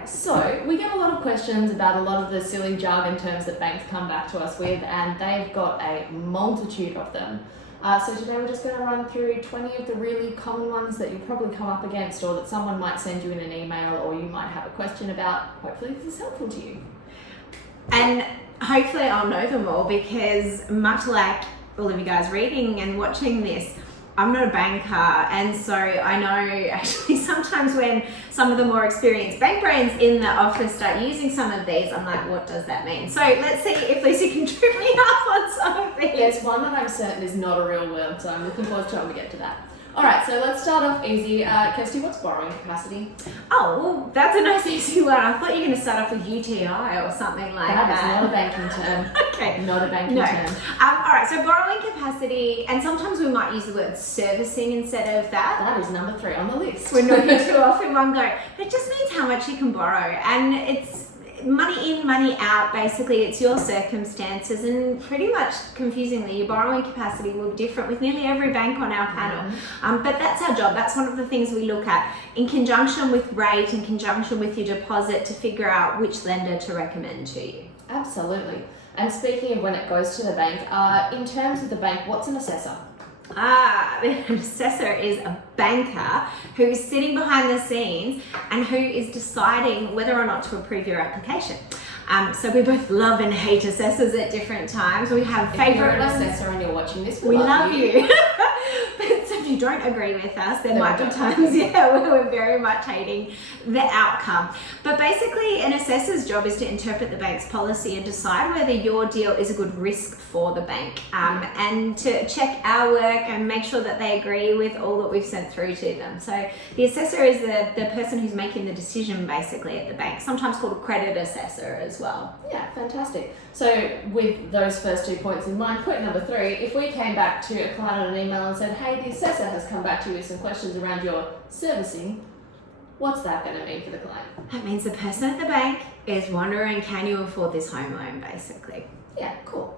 Okay, so we get a lot of questions about a lot of the silly jargon terms that banks come back to us with, and they've got a multitude of them. So today we're just going to run through 20 of the really common ones that you'll probably come up against, or that someone might send you in an email, or you might have a question about. Hopefully this is helpful to you. And hopefully I'll know them all, because much like all of you guys reading and watching this, I'm not a banker, and so I know actually sometimes when some of the more experienced bank brains in the office start using some of these, I'm like, what does that mean? So let's see if Lucy can trip me up on some of these. There's one that I'm certain is not a real word, so I'm looking forward to when we get to that. Alright, so let's start off easy. Kirsty, what's borrowing capacity? Oh, well, that's a nice easy one. I thought you were going to start off with UTI or something like that. That is not a banking term. Okay. Not a banking term. Alright, so borrowing capacity, and sometimes we might use the word servicing instead of that. That is number 3 on the list. We're not too often one go. It just means how much you can borrow, and it's money in, money out. Basically, it's your circumstances, and pretty much confusingly, your borrowing capacity will be different with nearly every bank on our panel. But that's our job. That's one of the things we look at in conjunction with rate, in conjunction with your deposit, to figure out which lender to recommend to you. Absolutely. And speaking of when it goes to the bank, in terms of the bank, what's an assessor? An assessor is a banker who is sitting behind the scenes and who is deciding whether or not to approve your application. So we both love and hate assessors at different times. We have favourite ones. If you're an assessor and you're watching this, we love you. But so if you don't agree with us, there might be times, where we're very much hating the outcome. But basically, an assessor's job is to interpret the bank's policy and decide whether your deal is a good risk for the bank, and to check our work and make sure that they agree with all that we've sent through to them. So the assessor is the person who's making the decision basically at the bank, sometimes called a credit assessor as well. Yeah, fantastic. So with those first 2 points in mind, point number 3, if we came back to a client on an email and said, hey, the assessor has come back to you with some questions around your servicing, what's that going to mean for the client? That means the person at the bank is wondering, can you afford this home loan, basically? Yeah, cool.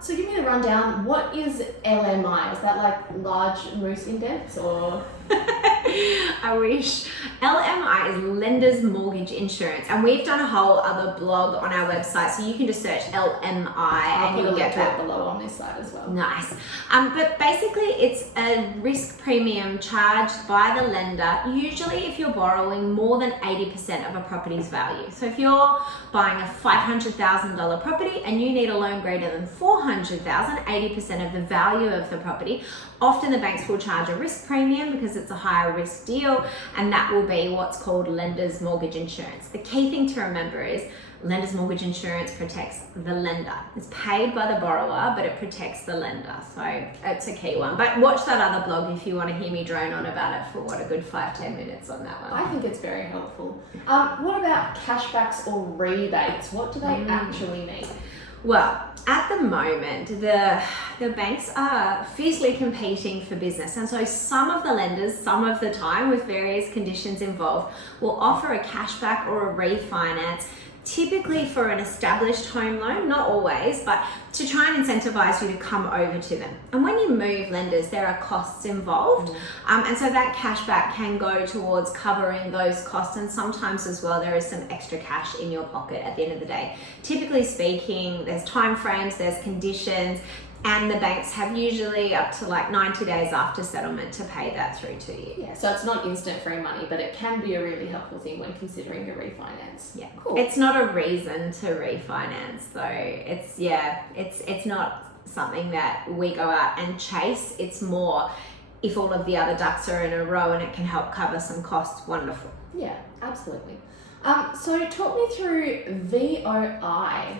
So give me the rundown. What is LMI? Is that like large moose index, or? I wish. LMI is Lender's Mortgage Insurance, and we've done a whole other blog on our website, so you can just search LMI and you'll get that below on this side as well. Nice. But basically it's a risk premium charged by the lender, usually if you're borrowing more than 80% of a property's value. So if you're buying a $500,000 property and you need a loan greater than $400,000, 80% of the value of the property, often the banks will charge a risk premium because it's a higher risk deal, and that will be what's called Lender's Mortgage Insurance. The key thing to remember is Lender's Mortgage Insurance protects the lender. It's paid by the borrower, but it protects the lender. So it's a key one. But watch that other blog if you want to hear me drone on about it for a good 5-10 minutes on that one. I think it's very helpful. What about cashbacks or rebates? What do they actually mean? Well, at the moment, the banks are fiercely competing for business, and so some of the lenders, some of the time with various conditions involved, will offer a cashback or a refinance, typically for an established home loan, not always, but to try and incentivize you to come over to them. And when you move lenders, there are costs involved, and so that cashback can go towards covering those costs, and sometimes as well there is some extra cash in your pocket at the end of the day. Typically speaking, there's time frames, there's conditions, and the banks have usually up to like 90 days after settlement to pay that through to you. Yeah, so it's not instant free money, but it can be a really helpful thing when considering a refinance. Yeah, cool. It's not a reason to refinance though. It's not something that we go out and chase. It's more if all of the other ducks are in a row and it can help cover some costs, wonderful. Yeah, absolutely. So talk me through VOI.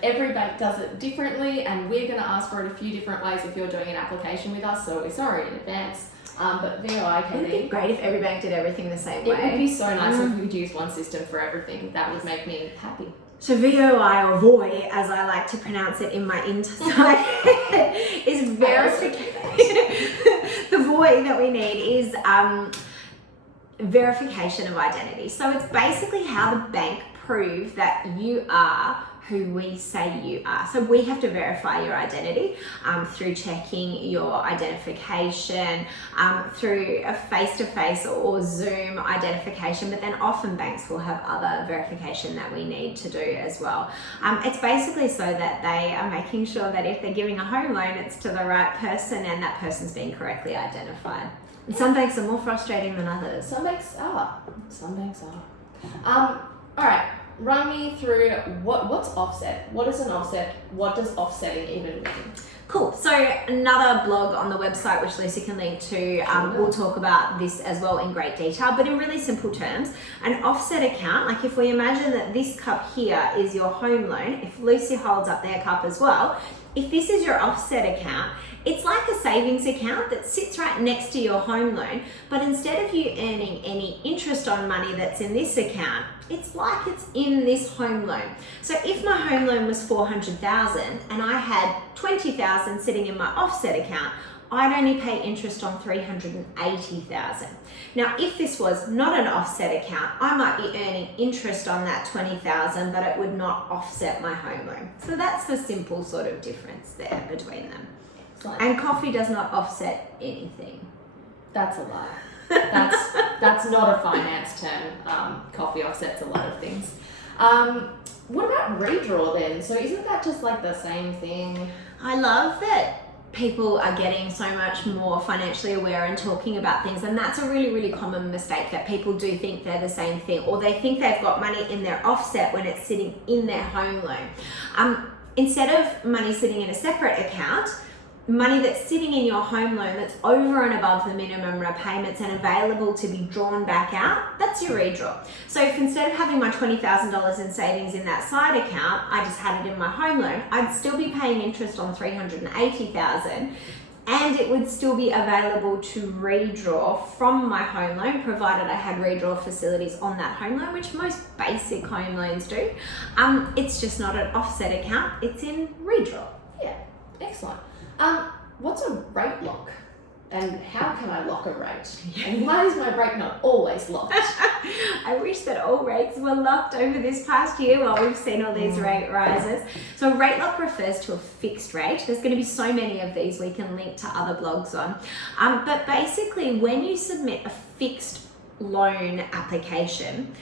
Every bank does it differently, and we're going to ask for it a few different ways if you're doing an application with us, so we're sorry in advance. But VOI can be great if every bank did everything the same way. It would be so nice if we could use one system for everything. That would make me happy. So VOI, or VOI, as I like to pronounce it in my inside, is verification. The VOI that we need is verification of identity. So it's basically how the bank prove that you are who we say you are. So we have to verify your identity through checking your identification, through a face-to-face or Zoom identification, but then often banks will have other verification that we need to do as well. It's basically so that they are making sure that if they're giving a home loan, it's to the right person and that person's being correctly identified. And some banks are more frustrating than others. Some banks are. All right. Run me through what's offset. What is an offset? What does offsetting even mean? Cool. So another blog on the website, which Lucy can link to, we'll talk about this as well in great detail, but in really simple terms, an offset account, like if we imagine that this cup here is your home loan, if Lucy holds up their cup as well, if this is your offset account, it's like a savings account that sits right next to your home loan, but instead of you earning any interest on money that's in this account, it's like it's in this home loan. So if my home loan was $400,000 and I had $20,000 sitting in my offset account, I'd only pay interest on $380,000. Now, if this was not an offset account, I might be earning interest on that $20,000, but it would not offset my home loan. So that's the simple sort of difference there between them. And coffee does not offset anything. That's a lie. That's not a finance term. Coffee offsets a lot of things. What about redraw then? So isn't that just like the same thing? I love that people are getting so much more financially aware and talking about things, and that's a really, really common mistake, that people do think they're the same thing, or they think they've got money in their offset when it's sitting in their home loan. Instead of money sitting in a separate account, money that's sitting in your home loan that's over and above the minimum repayments and available to be drawn back out, that's your redraw. So if instead of having my $20,000 in savings in that side account, I just had it in my home loan, I'd still be paying interest on $380,000, and it would still be available to redraw from my home loan, provided I had redraw facilities on that home loan, which most basic home loans do. It's just not an offset account, it's in redraw. Yeah, excellent. What's a rate lock? And how can I lock a rate? And why is my rate not always locked? I wish that all rates were locked over this past year while we've seen all these rate rises. So a rate lock refers to a fixed rate. There's going to be so many of these we can link to other blogs on. But basically, when you submit a fixed loan application,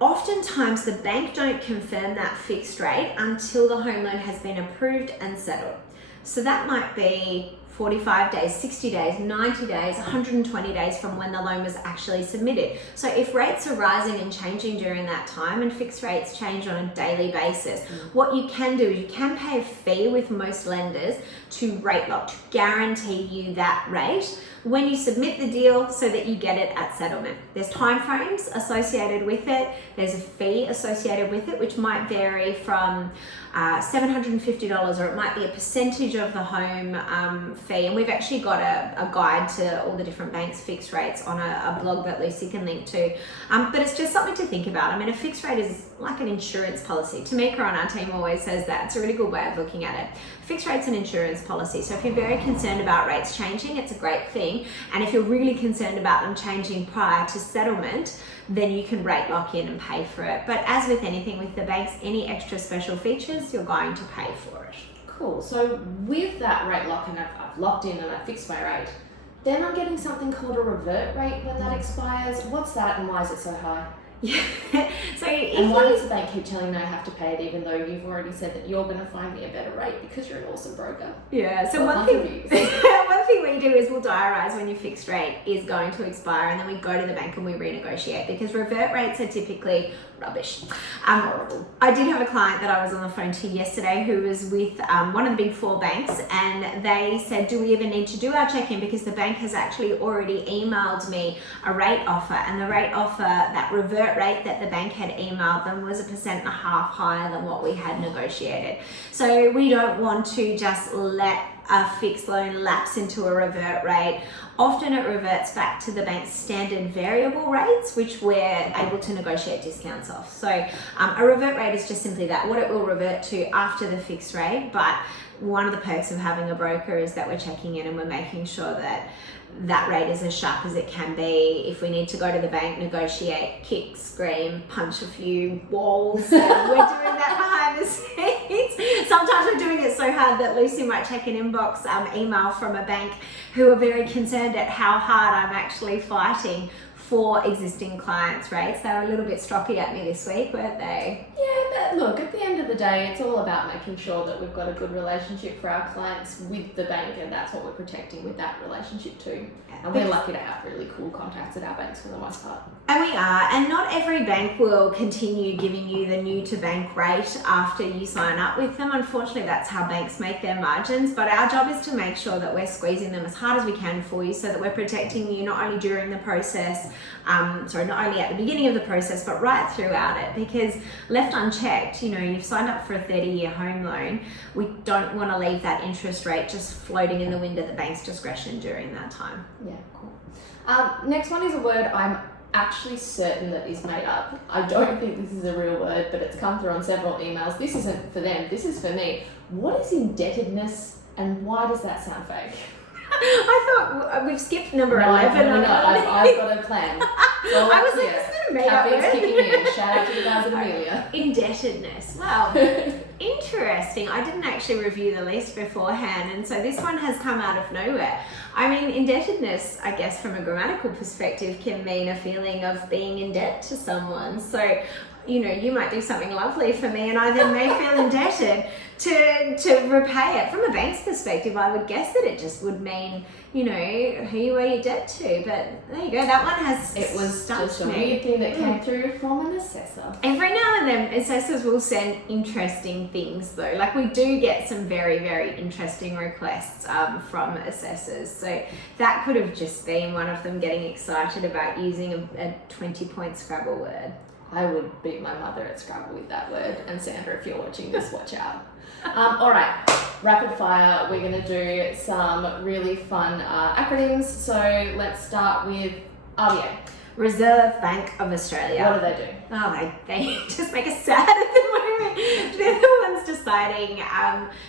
oftentimes the bank don't confirm that fixed rate until the home loan has been approved and settled. So that might be 45 days, 60 days, 90 days, 120 days from when the loan was actually submitted. So if rates are rising and changing during that time, and fixed rates change on a daily basis, what you can do is you can pay a fee with most lenders to rate lock, to guarantee you that rate when you submit the deal so that you get it at settlement. There's timeframes associated with it. There's a fee associated with it, which might vary from $750, or it might be a percentage of the home fee. And we've actually got a guide to all the different banks' fixed rates on a blog that Lucy can link to. But it's just something to think about. I mean, a fixed rate is like an insurance policy. Tamika on our team always says that. It's a really good way of looking at it. Fixed rate's an insurance policy. So if you're very concerned about rates changing, it's a great thing. And if you're really concerned about them changing prior to settlement, then you can rate lock in and pay for it. But as with anything with the banks, any extra special features, you're going to pay for it. Cool. So with that rate lock, and I've locked in and I fixed my rate, then I'm getting something called a revert rate when that expires. What's that and why is it so high? Yeah. So and why does the bank keep telling me I have to pay it, even though you've already said that you're going to find me a better rate because you're an awesome broker? Yeah. So one thing we do is we'll diarise when your fixed rate is going to expire, and then we go to the bank and we renegotiate, because revert rates are typically rubbish. I did have a client that I was on the phone to yesterday who was with one of the big 4 banks, and they said, do we even need to do our check-in, because the bank has actually already emailed me a rate offer, and the rate offer, that revert rate that the bank had emailed them, was 1.5% higher than what we had negotiated. So we don't want to just let a fixed loan lapse into a revert rate. Often it reverts back to the bank's standard variable rates, which we're able to negotiate discounts off. So a revert rate is just simply that, what it will revert to after the fixed rate. But one of the perks of having a broker is that we're checking in and we're making sure that that rate is as sharp as it can be. If we need to go to the bank, negotiate, kick, scream, punch a few walls, we're doing that behind the scenes. Sometimes we're doing it so hard that Lucy might check an inbox email from a bank who are very concerned at how hard I'm actually fighting for existing clients' rates. They were a little bit stroppy at me this week, weren't they? Yeah, but look, at the end of the day, it's all about making sure that we've got a good relationship for our clients with the bank, and that's what we're protecting with that relationship too. And we're lucky to have really cool contacts at our banks for the most part. And we are, and not every bank will continue giving you the new to bank rate after you sign up with them. Unfortunately, that's how banks make their margins, but our job is to make sure that we're squeezing them as hard as we can for you so that we're protecting you not only during the process, not only at the beginning of the process, but right throughout it. Because left unchecked, you've signed up for a 30-year home loan. We don't want to leave that interest rate just floating in the wind at the bank's discretion during that time. Yeah, cool. Next one is a word I'm actually certain that is made up. I don't think this is a real word, but it's come through on several emails. This isn't for them, this is for me. What is indebtedness, and why does that sound fake? I thought we've skipped number 11. No, I've got a plan. So I was like, this is a made up caffeine's word. kicking in. Shout out to the guys at Amelia. Indebtedness. Wow. Interesting. I didn't actually review the list beforehand, and so this one has come out of nowhere. I mean, indebtedness, I guess from a grammatical perspective, can mean a feeling of being in debt to someone. So, you might do something lovely for me and I then may feel indebted to repay it. From a bank's perspective, I would guess that it just would mean, who you owe your debt to. But there you go, that one has It was just a me. weird thing that came through from an assessor. Every now and then, assessors will send interesting things though. Like we do get some very, very interesting requests from assessors. So that could have just been one of them getting excited about using a 20-point Scrabble word. I would beat my mother at Scrabble with that word. And Sandra, if you're watching this, watch out. All right, rapid fire. We're going to do some really fun acronyms. So let's start with RBA. Reserve Bank of Australia. What do they do? Oh, they just make us sad at the moment. They're the ones deciding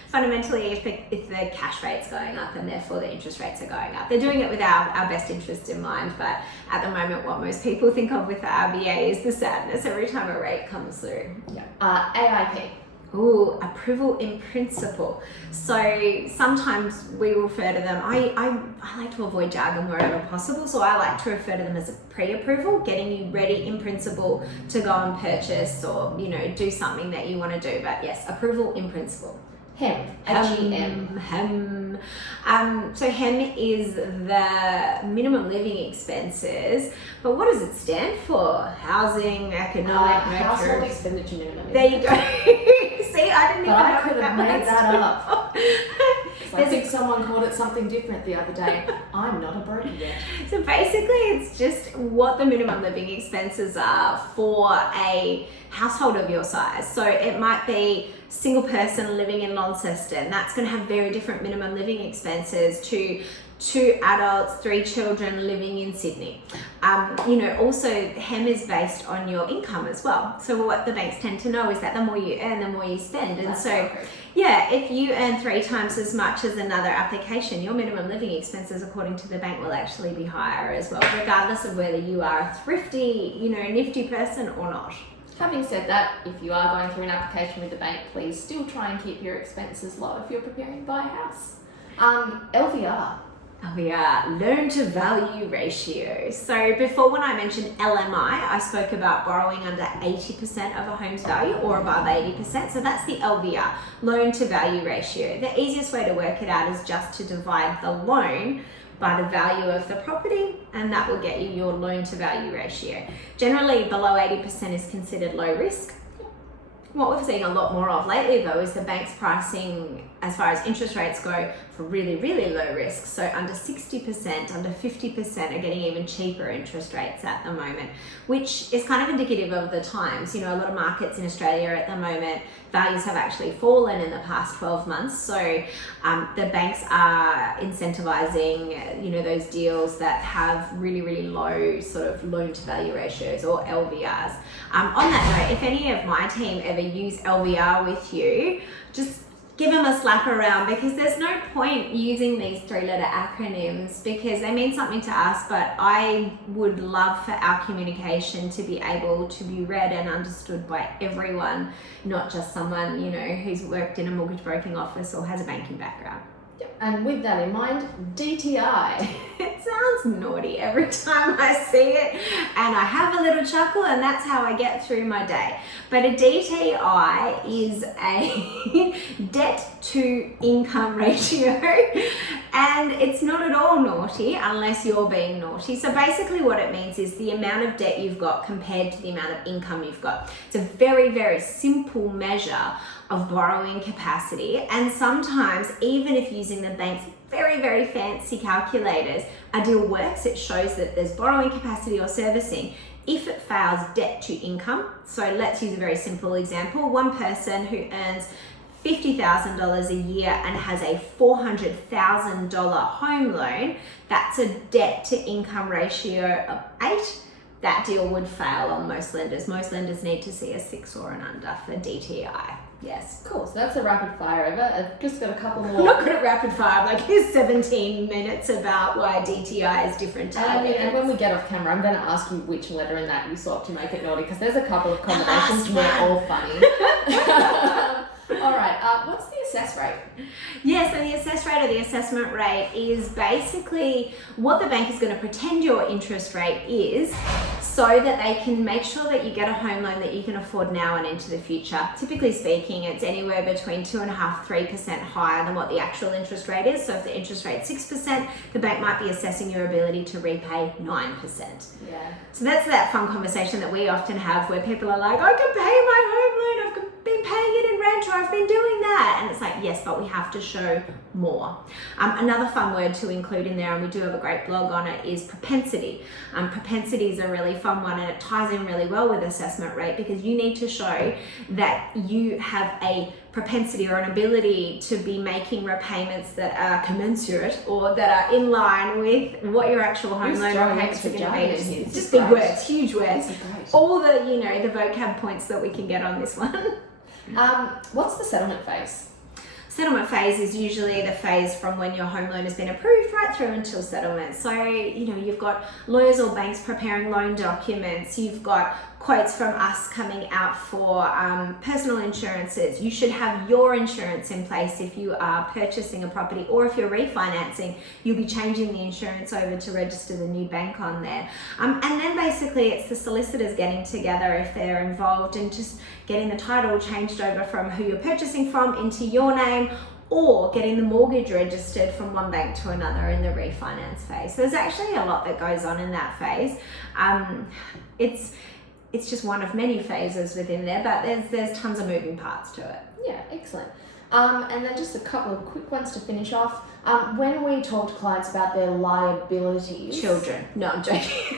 fundamentally if the cash rate's going up and therefore the interest rates are going up. They're doing it with our best interest in mind, but at the moment what most people think of with the RBA is the sadness every time a rate comes through. Yeah. AIP. Ooh, approval in principle. So sometimes we refer to them, I like to avoid jargon wherever possible, so I like to refer to them as a pre-approval, getting you ready in principle to go and purchase or, do something that you want to do. But yes, approval in principle. HEM. H-E-M. HEM. So HEM is the minimum living expenses, but what does it stand for? Housing, economic, Household expenditure minimum. There you go. See, I didn't even know I could have made that up. I There's think someone called it something different the other day. I'm not a broker yet. So basically, it's just what the minimum living expenses are for a household of your size. So it might be single person living in Launceston. That's going to have very different minimum living expenses to 2 adults, 3 children living in Sydney. Also HEM is based on your income as well. So what the banks tend to know is that the more you earn, the more you spend. And That's so, okay. yeah, if you earn 3 times as much as another application, your minimum living expenses, according to the bank, will actually be higher as well, regardless of whether you are a thrifty, nifty person or not. Having said that, if you are going through an application with the bank, please still try and keep your expenses low if you're preparing to buy a house. LVR. Loan to value ratio. So before, when I mentioned LMI, I spoke about borrowing under 80% of a home's value or above 80%. So that's the LVR, loan to value ratio. The easiest way to work it out is just to divide the loan by the value of the property, and that will get you your loan to value ratio. Generally, below 80% is considered low risk. What we've seen a lot more of lately though is the bank's pricing as far as interest rates go for really, really low risk. So under 60%, under 50% are getting even cheaper interest rates at the moment, which is kind of indicative of the times. A lot of markets in Australia at the moment, values have actually fallen in the past 12 months. So the banks are incentivizing, those deals that have really, really low sort of loan to value ratios or LVRs. On that note, if any of my team ever use LVR with you, just give them a slap around, because there's no point using these 3-letter acronyms because they mean something to us, but I would love for our communication to be able to be read and understood by everyone, not just someone, you know, who's worked in a mortgage broking office or has a banking background. Yep. And with that in mind, DTI. It sounds naughty every time I see it, and I have a little chuckle, and that's how I get through my day. But a DTI is a debt to income ratio, and it's not at all naughty unless you're being naughty. So basically what it means is the amount of debt you've got compared to the amount of income you've got. It's a very, very simple measure of borrowing capacity, and sometimes even if using the bank's very, very fancy calculators, a deal works. It shows that there's borrowing capacity or servicing if it fails debt to income. So let's use a very simple example. One person who earns $50,000 a year and has a $400,000 home loan, that's a debt to income ratio of 8. That deal would fail on most lenders. Most lenders need to see a 6 or an under for DTI. Yes. Cool, so that's a rapid fire over. I've just got a couple more. I'm not good at rapid fire. Like, here's 17 minutes about why DTI is different to others. And when we get off camera, I'm going to ask you which letter in that you swapped to make it naughty, because there's a couple of combinations and they're all funny. All right, what's the assess rate? Yeah, so the assess rate or the assessment rate is basically what the bank is going to pretend your interest rate is, so that they can make sure that you get a home loan that you can afford now and into the future. Typically speaking, it's anywhere between 2.5-3% higher than what the actual interest rate is. So if the interest rate is 6%, the bank might be assessing your ability to repay 9%. Yeah. So that's that fun conversation that we often have where people are like, I can pay my home loan, I've been paying it in rent, or I've been doing that. And it's like, yes, but we have to show more. Another fun word to include in there, and we do have a great blog on it, is propensity. Propensity is a really fun one, and it ties in really well with assessment rate, because you need to show that you have a propensity or an ability to be making repayments that are commensurate or that are in line with what your actual home loan repayments are going to be. Just big words, huge words. All the, you know, the vocab points that we can get on this one. What's the settlement phase? Settlement phase is usually the phase from when your home loan has been approved right through until settlement. So, you know, you've got lawyers or banks preparing loan documents, you've got quotes from us coming out for personal insurances. You should have your insurance in place if you are purchasing a property, or if you're refinancing, you'll be changing the insurance over to register the new bank on there. And then basically it's the solicitors getting together if they're involved and just getting the title changed over from who you're purchasing from into your name, or getting the mortgage registered from one bank to another in the refinance phase. So there's actually a lot that goes on in that phase. It's just one of many phases within there, but there's tons of moving parts to it. Yeah, excellent. And then just a couple of quick ones to finish off. When we talk to clients about their liabilities... Children. No, I'm joking.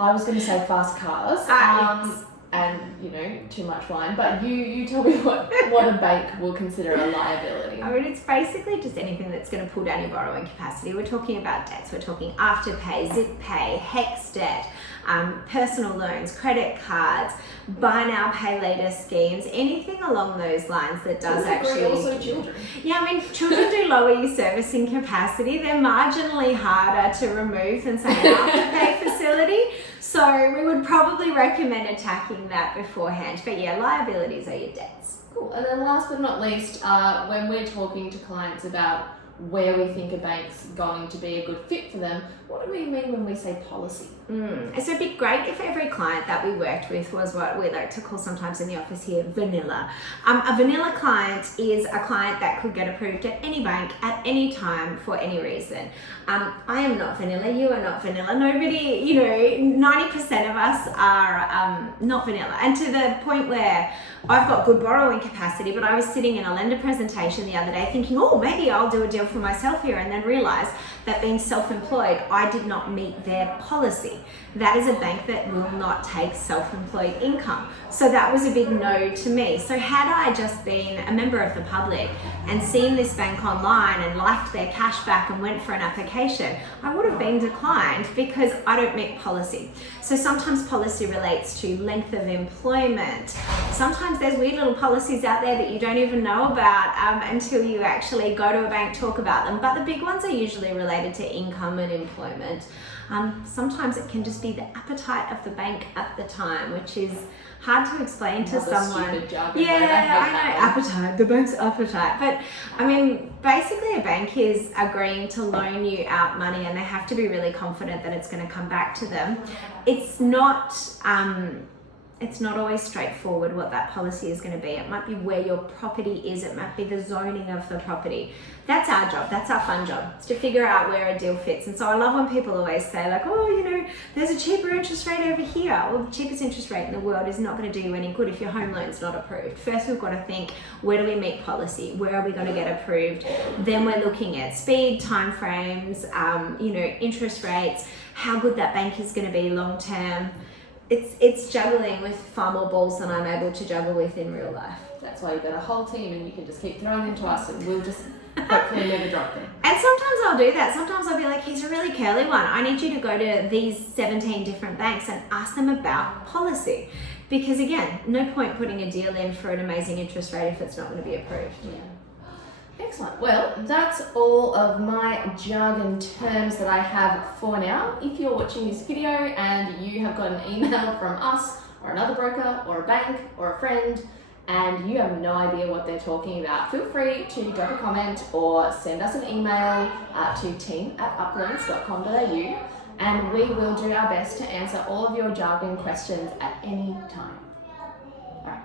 I was going to say fast cars. Yes. And, you know, too much wine. But you tell me what a bank will consider a liability. I mean, it's basically just anything that's going to pull down your borrowing capacity. We're talking about debts. We're talking Afterpay, Zip Pay, Hex debt, personal loans, credit cards, buy now, pay later schemes, anything along those lines that does actually... Also children. Yeah, I mean, children do lower your servicing capacity. They're marginally harder to remove than, say, an Afterpay facility. So we would probably recommend attacking that beforehand. But yeah, liabilities are your debts. Cool. And then last but not least, when we're talking to clients about where we think a bank's going to be a good fit for them, what do we mean when we say policy? So it'd be great if every client that we worked with was what we like to call sometimes in the office here vanilla. A vanilla client is a client that could get approved at any bank at any time for any reason. I am not vanilla, you are not vanilla. Nobody, you know, 90% of us are not vanilla. And to the point where I've got good borrowing capacity, but I was sitting in a lender presentation the other day thinking, oh, maybe I'll do a deal for myself here, and then realised that being self-employed, I did not meet their policy. That is a bank that will not take self-employed income. So that was a big no to me. So had I just been a member of the public and seen this bank online and liked their cash back and went for an application, I would have been declined because I don't meet policy. So sometimes policy relates to length of employment, sometimes there's weird little policies out there that you don't even know about until you actually go to a bank, talk about them. But the big ones are usually related to income and employment. Sometimes it can just be the appetite of the bank at the time, which is hard to explain to someone. Yeah, I know, appetite, the bank's appetite. But I mean, basically a bank is agreeing to loan you out money, and they have to be really confident that it's going to come back to them. It's not always straightforward what that policy is going to be. It might be where your property is, it might be the zoning of the property. That's our job, that's our fun job, it's to figure out where a deal fits. And so I love when people always say like, oh, you know, there's a cheaper interest rate over here. Well, the cheapest interest rate in the world is not going to do you any good if your home loan's not approved. First we've got to think, where do we meet policy? Where are we going to get approved? Then we're looking at speed, timeframes, you know, interest rates, how good that bank is going to be long term. It's juggling with far more balls than I'm able to juggle with in real life. That's why you've got a whole team, and you can just keep throwing them to us, and we'll just hopefully never drop them. And sometimes I'll do that. Sometimes I'll be like, here's a really curly one. I need you to go to these 17 different banks and ask them about policy. Because again, no point putting a deal in for an amazing interest rate if it's not going to be approved. Yeah. Excellent. Well, that's all of my jargon terms that I have for now. If you're watching this video and you have got an email from us or another broker or a bank or a friend and you have no idea what they're talking about, feel free to drop a comment or send us an email to team@uploans.com.au, and we will do our best to answer all of your jargon questions at any time. All right.